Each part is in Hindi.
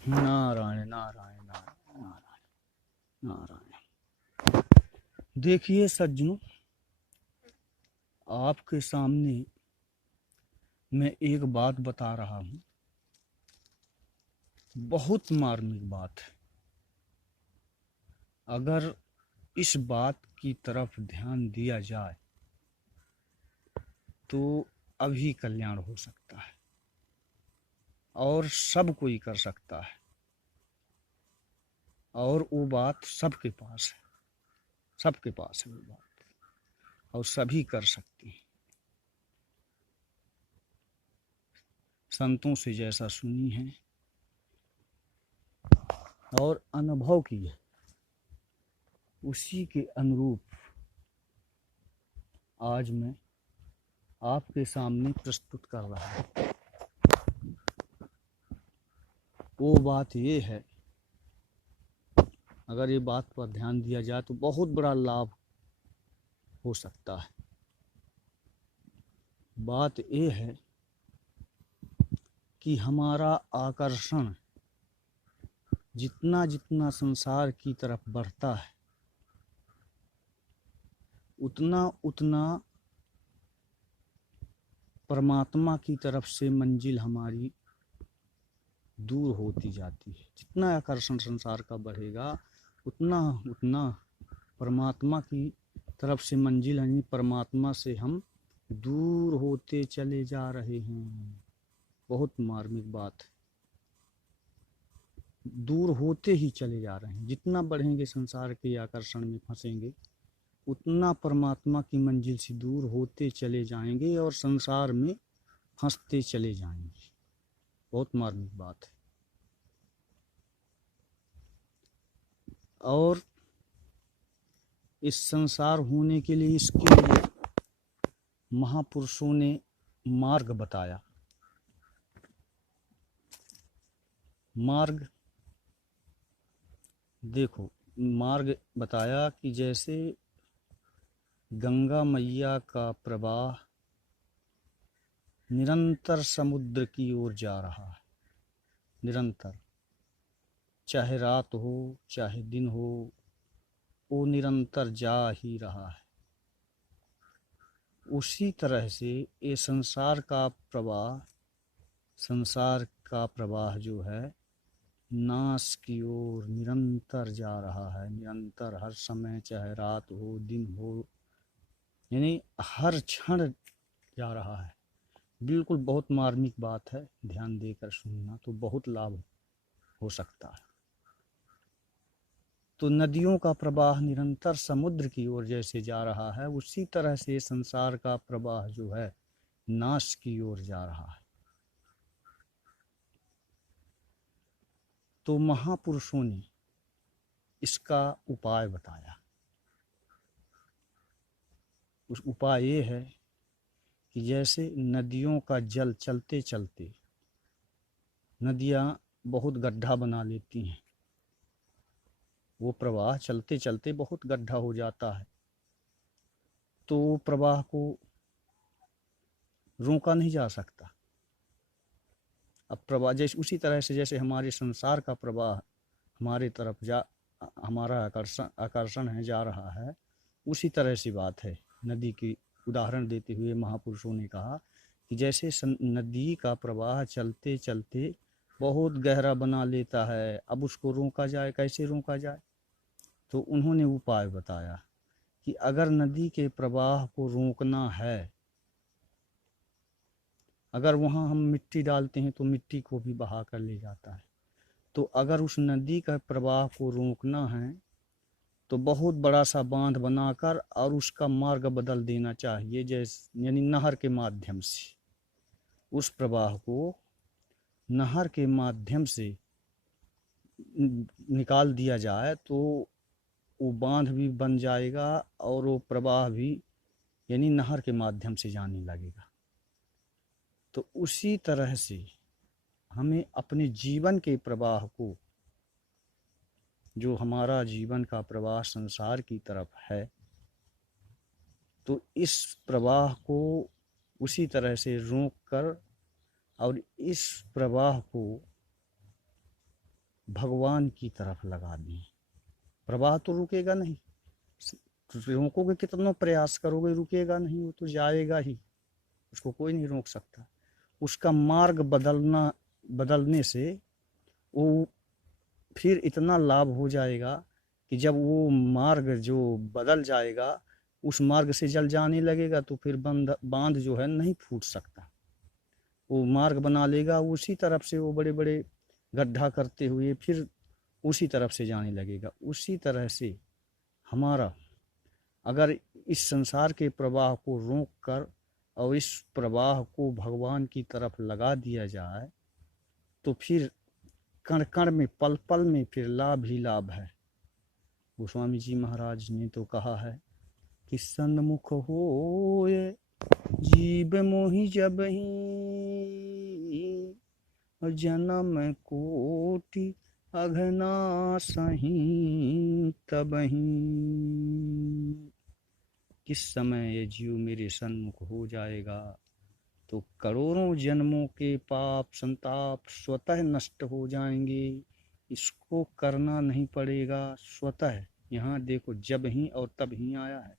नारायण नारायण नारायण नारायण नारायण। देखिए सज्जनों, आपके सामने मैं एक बात बता रहा हूँ, बहुत मार्मिक बात है। अगर इस बात की तरफ ध्यान दिया जाए तो अभी कल्याण हो सकता है और सब कोई कर सकता है, और वो बात सबके पास है, सबके पास है वो बात, और सभी कर सकते हैं। संतों से जैसा सुनी है और अनुभव की है, उसी के अनुरूप आज मैं आपके सामने प्रस्तुत कर रहा हूँ। वो बात ये है, अगर ये बात पर ध्यान दिया जाए तो बहुत बड़ा लाभ हो सकता है। बात ये है कि हमारा आकर्षण जितना जितना संसार की तरफ बढ़ता है, उतना उतना परमात्मा की तरफ से मंजिल हमारी दूर होती जाती है। जितना आकर्षण संसार का बढ़ेगा, उतना उतना परमात्मा की तरफ से मंजिल, यानी परमात्मा से हम दूर होते चले जा रहे हैं। बहुत मार्मिक बात है, दूर होते ही चले जा रहे हैं। जितना बढ़ेंगे संसार के आकर्षण में फंसेंगे, उतना परमात्मा की मंजिल से दूर होते चले जाएंगे और संसार में फंसते चले जाएंगे। बहुत मार्मिक बात है। और इस संसार होने के लिए, इसके लिए महापुरुषों ने मार्ग बताया। मार्ग देखो, मार्ग बताया कि जैसे गंगा मैया का प्रवाह निरंतर समुद्र की ओर जा रहा है, निरंतर, चाहे रात हो चाहे दिन हो, वो निरंतर जा ही रहा है। उसी तरह से ये संसार का प्रवाह जो है नाश की ओर निरंतर जा रहा है। निरंतर, हर समय, चाहे रात हो दिन हो, यानी हर क्षण जा रहा है। बिल्कुल बहुत मार्मिक बात है, ध्यान देकर सुनना तो बहुत लाभ हो सकता है। तो नदियों का प्रवाह निरंतर समुद्र की ओर जैसे जा रहा है, उसी तरह से संसार का प्रवाह जो है नाश की ओर जा रहा है। तो महापुरुषों ने इसका उपाय बताया। उस उपाय ये है कि जैसे नदियों का जल चलते चलते, नदियाँ बहुत गड्ढा बना लेती हैं, वो प्रवाह चलते चलते बहुत गड्ढा हो जाता है, तो प्रवाह को रोका नहीं जा सकता। अब प्रवाह जैसे, उसी तरह से जैसे हमारे संसार का प्रवाह हमारे तरफ हमारा आकर्षण है जा रहा है, उसी तरह से बात है। नदी की उदाहरण देते हुए महापुरुषों ने कहा कि जैसे नदी का प्रवाह चलते चलते बहुत गहरा बना लेता है, अब उसको रोका जाए, कैसे रोका जाए? तो उन्होंने उपाय बताया कि अगर नदी के प्रवाह को रोकना है, अगर वहाँ हम मिट्टी डालते हैं तो मिट्टी को भी बहा कर ले जाता है। तो अगर उस नदी का प्रवाह को रोकना है तो बहुत बड़ा सा बांध बनाकर और उसका मार्ग बदल देना चाहिए, जैसे यानी नहर के माध्यम से उस प्रवाह को नहर के माध्यम से निकाल दिया जाए तो वो बांध भी बन जाएगा और वो प्रवाह भी यानी नहर के माध्यम से जाने लगेगा। तो उसी तरह से हमें अपने जीवन के प्रवाह को, जो हमारा जीवन का प्रवाह संसार की तरफ है, तो इस प्रवाह को उसी तरह से रोक कर और इस प्रवाह को भगवान की तरफ लगा दें। प्रवाह तो रुकेगा नहीं, रोकोगे कितना प्रयास करोगे रुकेगा नहीं, वो तो जाएगा ही, उसको कोई नहीं रोक सकता। उसका मार्ग बदलने से वो फिर इतना लाभ हो जाएगा कि जब वो मार्ग जो बदल जाएगा, उस मार्ग से जल जाने लगेगा तो फिर बांध जो है नहीं फूट सकता। वो मार्ग बना लेगा, उसी तरफ से वो बड़े बड़े गड्ढा करते हुए फिर उसी तरफ से जाने लगेगा। उसी तरह से हमारा अगर इस संसार के प्रवाह को रोक कर और इस प्रवाह को भगवान की तरफ लगा दिया जाए तो फिर कण कण में पल पल में फिर लाभ ही लाभ है। गोस्वामी जी महाराज ने तो कहा है कि सन्मुख होए जीव मोहि जबहि, जन्म कोटि अघनासहि तबहि। किस समय ये जीव मेरे सन्मुख हो जाएगा तो करोड़ों जन्मों के पाप संताप स्वतः नष्ट हो जाएंगे। इसको करना नहीं पड़ेगा, स्वतः यहाँ देखो जब ही और तब ही आया है।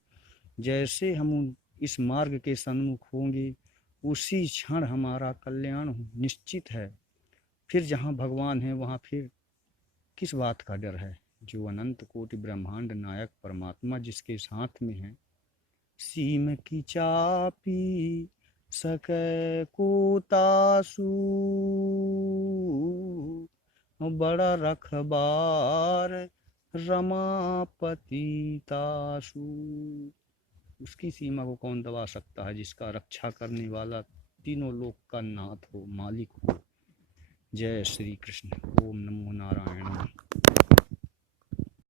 जैसे हम इस मार्ग के सन्मुख होंगे उसी क्षण हमारा कल्याण निश्चित है। फिर जहाँ भगवान है वहाँ फिर किस बात का डर है। जो अनंत कोटि ब्रह्मांड नायक परमात्मा जिसके साथ में है, सीम की चापी सकै को तासु, बड़ा रखबार रमापति तासु। उसकी सीमा को कौन दबा सकता है जिसका रक्षा करने वाला तीनों लोक का नाथ हो, मालिक हो। जय श्री कृष्ण। ओम नमो नारायण।